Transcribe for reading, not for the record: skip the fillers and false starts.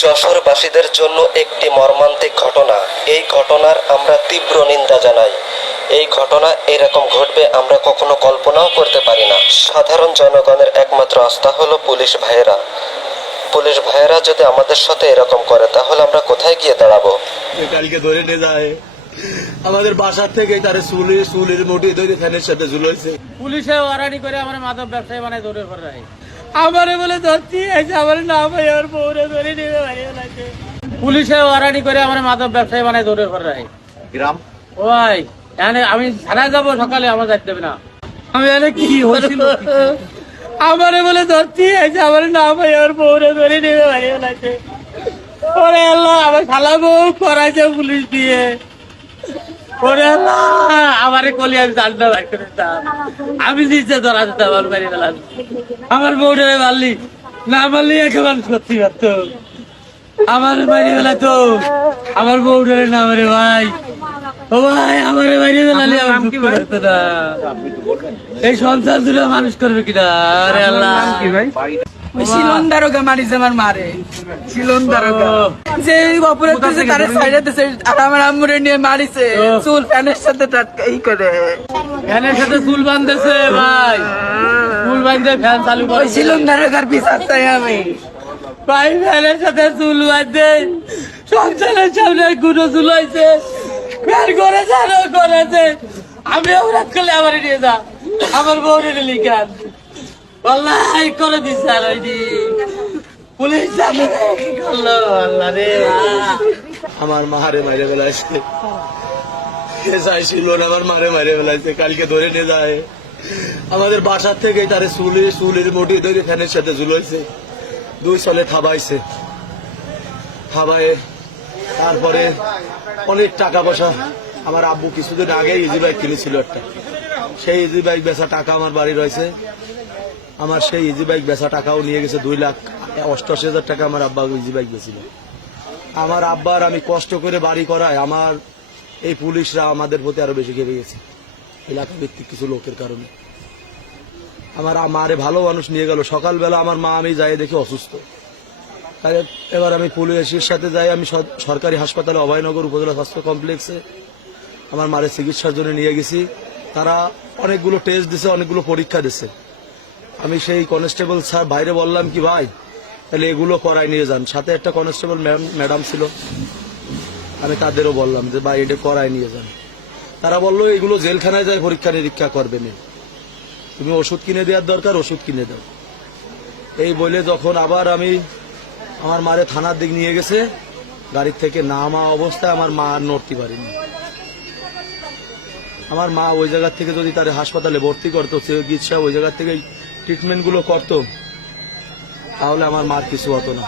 যশোরবাসীদের জন্য একটি মর্মান্তিক ঘটনা। এই ঘটনার আমরা তীব্র নিন্দা জানাই। এই ঘটনা এরকম ঘটবে আমরা কখনো কল্পনাও করতে পারি না। সাধারণ জনগণের একমাত্র আস্থা হলো পুলিশ ভাইয়েরা। পুলিশ ভাইয়েরা যদি আমাদের সাথে এরকম করে তাহলে আমরা কোথায় গিয়ে দাঁড়াবো? কালকে ধরে নিয়ে যায় আমাদের বাসার থেকে তারে চুলের মোটি ধরে ফ্যানের সাথে ঝুলাইছে। পুলিশে ওয়ারানি করে আমার মাদক ব্যবসায়ী মানে ধরে ফেলে আমারে বলে ধরছি আমার নাম আর বউরে ধরে নিয়ে বাড়িয়ে লাগছে। পুলিশে ওয়ারানি করে আমার মাদক ব্যবসায়ী মানে ধরে ফেলে গ্রাম ওই এখানে আমি থানায় যাবো সকালে আমার যাইতে দেবে না। আমি এখানে কি হয়েছিল আমারে বলে ধরছি আমার নাম আর বউরে ধরে নিয়ে বাড়িয়ে লাগছে। ওরে আল্লাহ আমার খালা বউ করাইছে পুলিশ দিয়ে। ওরে আল্লাহ আমারে কলি আমি জানতে পারছি আমি নিচে ধরা যেতে আমার বাড়ি বেলা আমার বউরে মারলি না মারলি একেবারে সত্যি পারত আমার বাড়ি বেলা তো আমার বউরে না মারে ভাই ও ভাই আমার বাড়ি বেলালি আমার কি পারতো না এই সংসার দুটো মানুষ করবে কিনা। আরে আল্লাহ কি ভাই শিলন দারোগা মারিছে আমার মারে শিলন দারোগা যে অপরাধ করেছে তার সাইডে দিছে আর আমার আম্মুরে নিয়ে মারিছে চুল ফ্যানের সাথে এই করে ফ্যানের সাথে চুল বাঁধতেছে ভাই চুল বাঁধতে ফ্যান চালু করে শিলন দারোগার বিচার চাই আমি ভাই ফ্যানের সাথে চুল বাঁধতে সংসারের সামনে গুঁড়ো চুল হয়েছে ফ্যান করে চালু করেছে আমি অপরাধ করলে আমার নিয়ে যা আমার বউরে লিখান আল্লাহ করে দিচ্ছে আর ওই পুলিশ জানে কি করলো আল্লাহ রে আমার মারে মারে বেলাইছে ছিল আমার মারে মারে বেলাইছে কালকে ধরে নিয়ে যায় আমাদের বাসার থেকে তারে চুলের মোটি ধরে ফ্যানের সাথে ঝুলাইছে 2 চলে থাবাইছে থাবায় তারপরে অনেক টাকা পয়সা আমার আব্বু কিছুদিন আগে ইজি বাইক কিনেছিল একটা সেই ইজি বাইক বেচা টাকা আমার বাড়ি রয়েছে আমার সেই ইজি বাইক বেচা টাকাও নিয়ে গেছে 2,88,000 টাকা আমার আব্বা ইজি বাইক বেছিল। আমার আব্বার আমি কষ্ট করে বাড়ি করায় আমার এই পুলিশরা আমাদের প্রতি আরো বেশি খেপে গেছে এলাকা ভিত্তিক কিছু লোকের কারণে। আমার মারে ভালো মানুষ নিয়ে গেল সকালবেলা আমার মা আমি যাই দেখি অসুস্থ এবার আমি পুলিশের সাথে যাই আমি সরকারি হাসপাতালে অভয়নগর উপজেলা স্বাস্থ্য কমপ্লেক্সে আমার মারে চিকিৎসার জন্য নিয়ে গেছি। তারা অনেকগুলো টেস্ট দিছে অনেকগুলো পরীক্ষা দিছে। আমি সেই কনস্টেবল স্যার বাইরে বললাম কি ভাই তাহলে এগুলো করাই নিয়ে যান সাথে একটা কনস্টেবল ম্যাডাম ছিল আমি তাদেরও বললাম যে ভাই এটা করাই নিয়ে যান। তারা বললো এগুলো জেলখানায় যায় পরীক্ষা নিরীক্ষা করবে না তুমি ওষুধ কিনে দেওয়ার দরকার ওষুধ কিনে দাও এই বলে যখন আবার আমি আমার মারে থানার দিক নিয়ে গেছে গাড়ির থেকে নামা অবস্থায় আমার মা আর নড়তে পারিনি। আমার মা ওই জায়গা থেকে যদি তার হাসপাতালে ভর্তি করতো চিকিৎসা ওই জায়গা থেকে ট্রিটমেন্ট গুলো করতো তাহলে আমার মার কিছু হতো না।